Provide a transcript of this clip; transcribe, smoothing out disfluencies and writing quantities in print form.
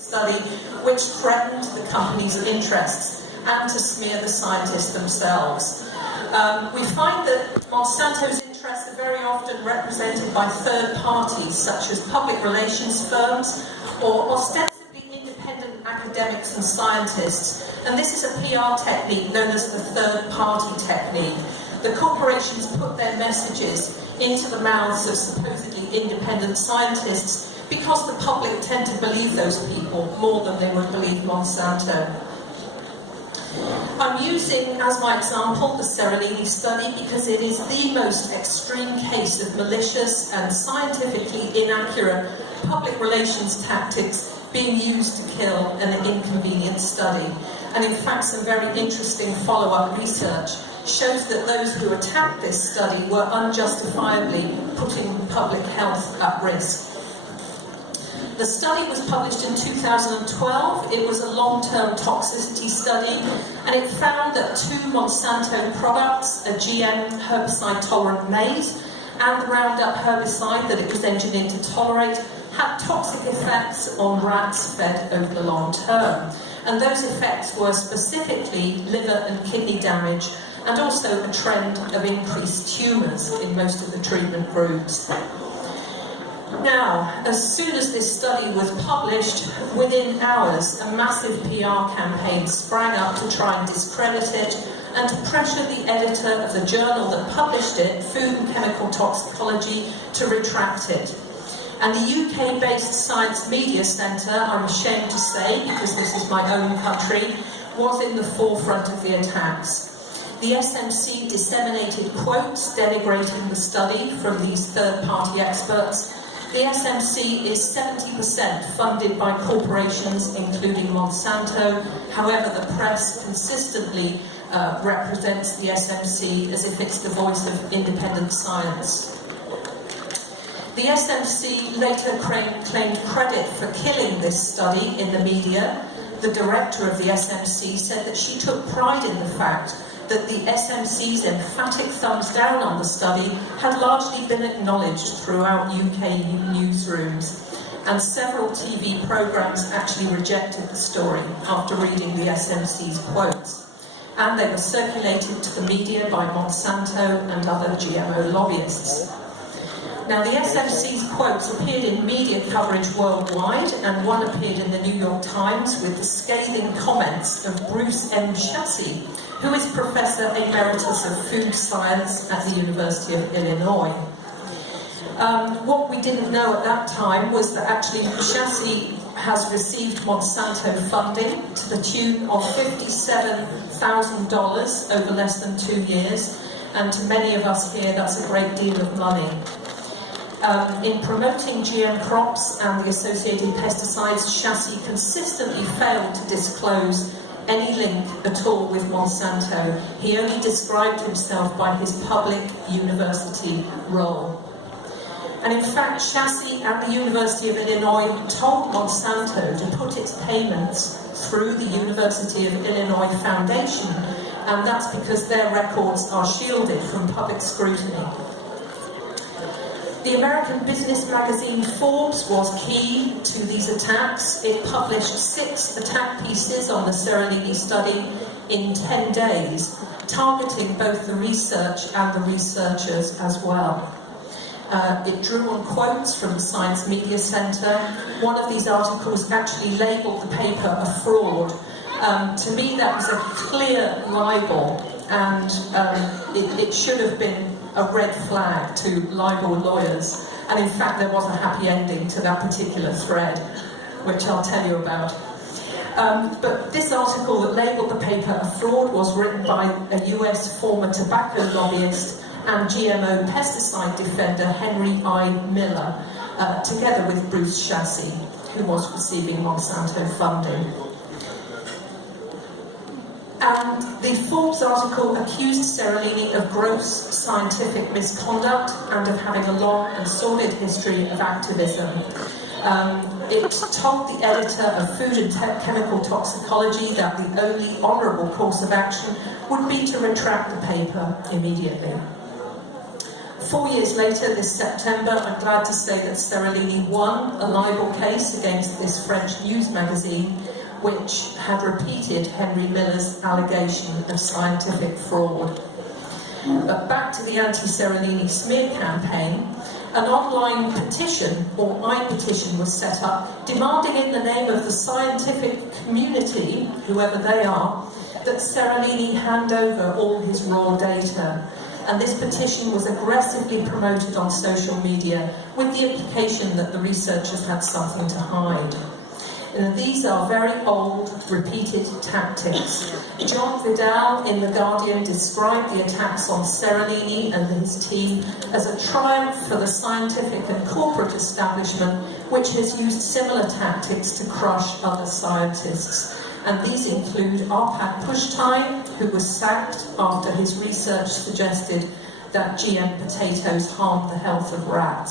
study which threatened the company's interests and to smear the scientists themselves. We find that Monsanto's interests are very often represented by third parties such as public relations firms or ostensibly independent academics and scientists, and this is a PR technique known as the third party technique. The corporations put their messages into the mouths of supposedly independent scientists because the public tend to believe those people more than they would believe Monsanto. I'm using as my example the Seralini study because it is the most extreme case of malicious and scientifically inaccurate public relations tactics being used to kill an inconvenient study. And in fact, some very interesting follow-up research shows that those who attacked this study were unjustifiably putting public health at risk. The study was published in 2012. It was a long-term toxicity study, and it found that 2 Monsanto products, a GM herbicide-tolerant maize and the Roundup herbicide that it was engineered to tolerate, had toxic effects on rats fed over the long term. And those effects were specifically liver and kidney damage, and also a trend of increased tumours in most of the treatment groups. Now, as soon as this study was published, within hours, a massive PR campaign sprang up to try and discredit it and to pressure the editor of the journal that published it, Food and Chemical Toxicology, to retract it. And the UK-based Science Media Centre, I'm ashamed to say, because this is my own country, was in the forefront of the attacks. The SMC disseminated quotes denigrating the study from these third-party experts. The SMC is 70% funded by corporations, including Monsanto. However, the press consistently represents the SMC as if it's the voice of independent science. The SMC later claimed credit for killing this study in the media. The director of the SMC said that she took pride in the fact that the SMC's emphatic thumbs down on the study had largely been acknowledged throughout UK newsrooms, and several TV programmes actually rejected the story after reading the SMC's quotes, and they were circulated to the media by Monsanto and other GMO lobbyists. Now, the SMC's quotes appeared in media coverage worldwide, and one appeared in the New York Times with the scathing comments of Bruce M. Chassey, who is Professor Emeritus of Food Science at the University of Illinois. What we didn't know at that time was that actually Chassey has received Monsanto funding to the tune of $57,000 over less than 2 years, and to many of us here that's a great deal of money. In promoting GM crops and the associated pesticides, Chassey consistently failed to disclose any link at all with Monsanto. He only described himself by his public university role. And in fact, Chassey and the University of Illinois told Monsanto to put its payments through the University of Illinois Foundation, and that's because their records are shielded from public scrutiny. The American business magazine Forbes was key to these attacks. It published 6 attack pieces on the Seralini study in 10 days, targeting both the research and the researchers as well. It drew on quotes from the Science Media Centre. One of these articles actually labelled the paper a fraud. To me, that was a clear libel, and it should have been a red flag to libel lawyers, and in fact there was a happy ending to that particular thread, which I'll tell you about. But this article that labelled the paper a fraud was written by a US former tobacco lobbyist and GMO pesticide defender Henry I. Miller, together with Bruce Chassey, who was receiving Monsanto funding. And the Forbes article accused Seralini of gross scientific misconduct and of having a long and sordid history of activism. It told the editor of Food and Chemical Toxicology that the only honourable course of action would be to retract the paper immediately. 4 years later, this September, I'm glad to say that Seralini won a libel case against this French news magazine, which had repeated Henry Miller's allegation of scientific fraud. But back to the anti-Seralini smear campaign, an online petition, or iPetition, was set up, demanding in the name of the scientific community, whoever they are, that Seralini hand over all his raw data. And this petition was aggressively promoted on social media, with the implication that the researchers had something to hide. And these are very old, repeated tactics. John Vidal in The Guardian described the attacks on Seralini and his team as a triumph for the scientific and corporate establishment, which has used similar tactics to crush other scientists. And these include Arpad Pushtai, who was sacked after his research suggested that GM potatoes harmed the health of rats.